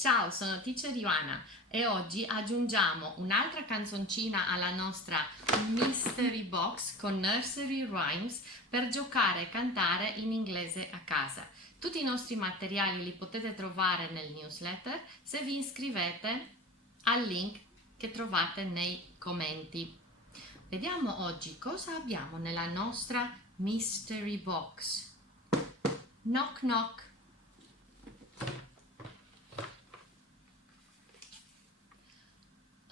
Ciao, sono Teacher Ioana e oggi aggiungiamo un'altra canzoncina alla nostra Mystery Box con Nursery Rhymes per giocare e cantare in inglese a casa. Tutti i nostri materiali li potete trovare nel newsletter se vi iscrivete al link che trovate nei commenti. Vediamo oggi cosa abbiamo nella nostra Mystery Box. Knock knock.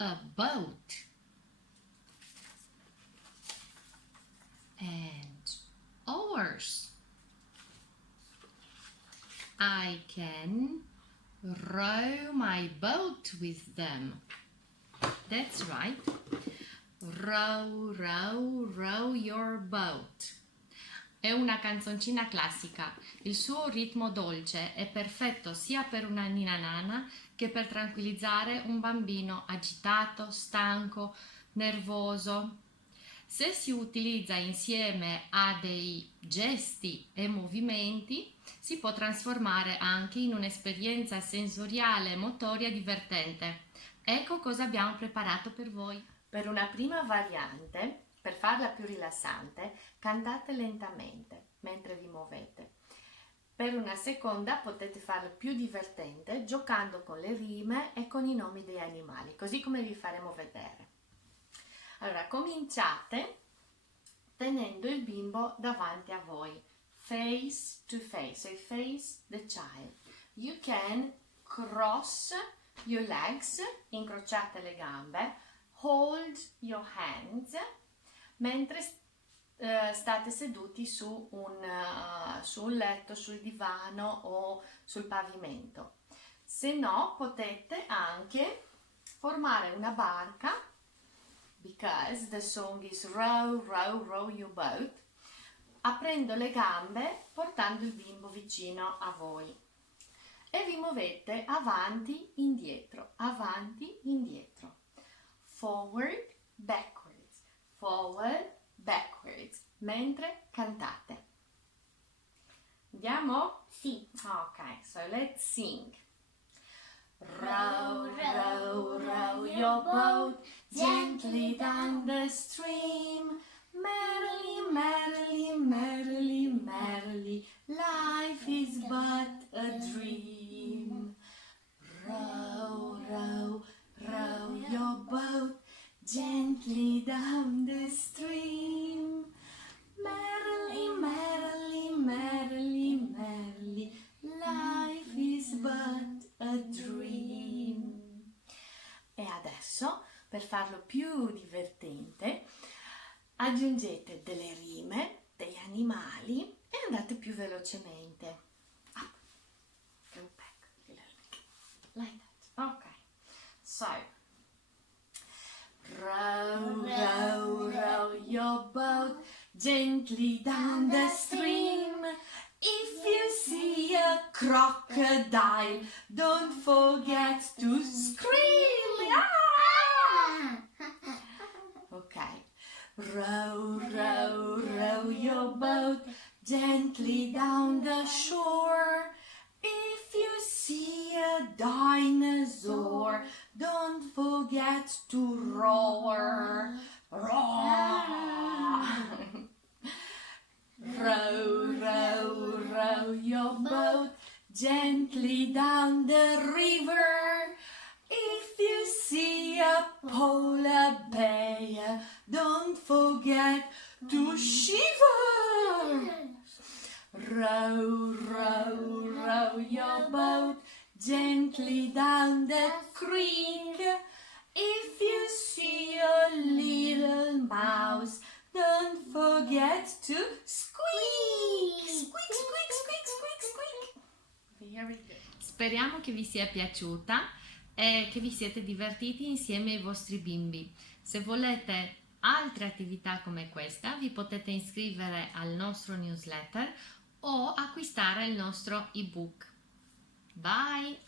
A boat and oars. I can row my boat with them. That's right. Row, row, row your boat. È una canzoncina classica. Il suo ritmo dolce è perfetto sia per una ninna nanna che per tranquillizzare un bambino agitato, stanco, nervoso. Se si utilizza insieme a dei gesti e movimenti, si può trasformare anche in un'esperienza sensoriale e motoria divertente. Ecco cosa abbiamo preparato per voi. Per una prima variante, per farla più rilassante, cantate lentamente mentre vi muovete. Per una seconda potete farla più divertente giocando con le rime e con i nomi degli animali, così come vi faremo vedere. Allora, cominciate tenendo il bimbo davanti a voi, face to face, so face the child. You can cross your legs, incrociate le gambe, hold your hands, mentre state seduti su un letto, sul divano o sul pavimento. Se no, potete anche formare una barca, because the song is row, row, row your boat, aprendo le gambe, portando il bimbo vicino a voi. E vi muovete avanti, indietro, forward, backwards, mentre cantate. Andiamo? Sì. Ok, so let's sing. Row, row, row your boat gently down the stream. Merrily, merrily, merrily, merrily, life is but a dream. Row, row, row your boat gently down the stream. Merrily, merrily, merrily, merrily, life is but a dream. E adesso, per farlo più divertente, aggiungete delle rime, degli animali e andate più velocemente. Up, go back, like that. Ok. So, row, row, row your boat gently down the stream. If you see a crocodile, don't forget to scream. Ah! Okay. Row, row, row your boat gently down the shore. If you see a dinosaur, don't forget to roar. Roar. Row, row, row your boat gently down the river. If you see a polar bear, don't forget to shiver. Row, row, row your boat gently down the creek. If you see a little mouse, don't forget to squeak. Squeak, squeak, squeak, squeak, squeak. Very good. Speriamo che vi sia piaciuta e che vi siete divertiti insieme ai vostri bimbi. Se volete altre attività come questa, vi potete iscrivere al nostro newsletter o acquistare il nostro ebook. Bye!